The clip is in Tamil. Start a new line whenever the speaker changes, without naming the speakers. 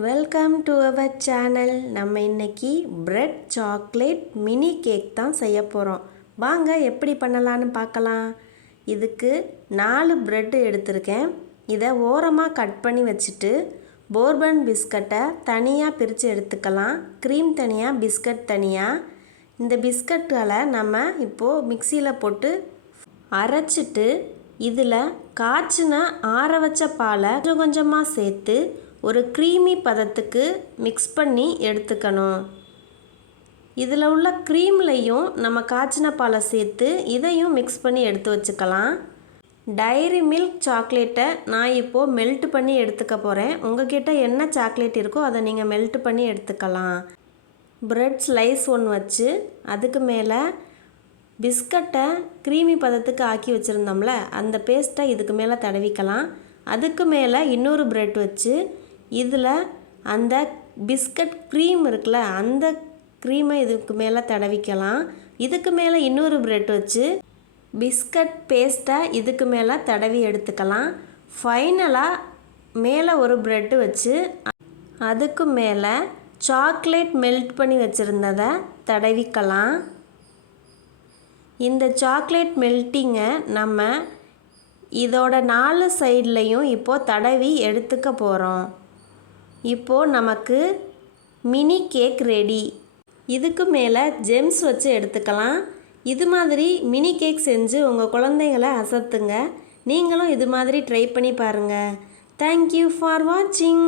வெல்கம் டு அவர் சேனல் நம்ம இன்னைக்கு பிரெட் சாக்லேட் மினி கேக் தான் செய்ய போகிறோம் வாங்க எப்படி பண்ணலான்னு பார்க்கலாம். இதுக்கு நாலு பிரெட் எடுத்திருக்கேன். இதை ஓரமாக கட் பண்ணி வச்சுட்டு போர்பன் பிஸ்கட்டை தனியாக பிரித்து எடுத்துக்கலாம். க்ரீம் தனியாக பிஸ்கட் தனியாக இந்த பிஸ்கட்டுகளை நம்ம இப்போது மிக்சியில் போட்டு அரைச்சிட்டு இதில் காய்ச்சின ஆற வச்ச பாலை கொஞ்சம் கொஞ்சமாக சேர்த்து ஒரு க்ரீமி பதத்துக்கு மிக்ஸ் பண்ணி எடுத்துக்கணும். இதில் உள்ள க்ரீம்லையும் நம்ம காய்ச்சின பாலை சேர்த்து இதையும் மிக்ஸ் பண்ணி எடுத்து வச்சுக்கலாம். டைரி மில்க் சாக்லேட்டை நான் இப்போது மெல்ட் பண்ணி எடுத்துக்க போகிறேன் உங்ககிட்ட என்ன சாக்லேட் இருக்கோ அதை நீங்கள் மெல்ட் பண்ணி எடுத்துக்கலாம். ப்ரெட் ஸ்லைஸ் ஒன்று வச்சு அதுக்கு மேலே பிஸ்கட்டை க்ரீமி பதத்துக்கு ஆக்கி வச்சுருந்தோம்ல அந்த பேஸ்ட்டை இதுக்கு மேலே தடவிக்கலாம். அதுக்கு மேலே இன்னொரு ப்ரெட் வச்சு இதில் அந்த பிஸ்கட் க்ரீம் இருக்குல்ல அந்த க்ரீமை இதுக்கு மேலே தடவிக்கலாம். இதுக்கு மேலே இன்னொரு ப்ரெட் வச்சு பிஸ்கட் பேஸ்ட்டை இதுக்கு மேலே தடவி எடுத்துக்கலாம். ஃபைனலாக மேலே ஒரு ப்ரெட்டு வச்சு அதுக்கு மேலே சாக்லேட் மெல்ட் பண்ணி வச்சுருந்ததை தடவிக்கலாம். இந்த சாக்லேட் மெல்ட்டிங்கை நம்ம இதோட நாலு சைட்லேயும் இப்போது தடவி எடுத்துக்க போகிறோம். இப்போது நமக்கு மினி கேக் ரெடி. இதுக்கு மேலே ஜெம்ஸ் வச்சு எடுத்துக்கலாம். இது மாதிரி மினி கேக் செஞ்சு உங்கள் குழந்தைங்களை அசத்துங்க. நீங்களும் இது மாதிரி ட்ரை பண்ணி பாருங்கள் தேங்க்யூ ஃபார் வாட்சிங்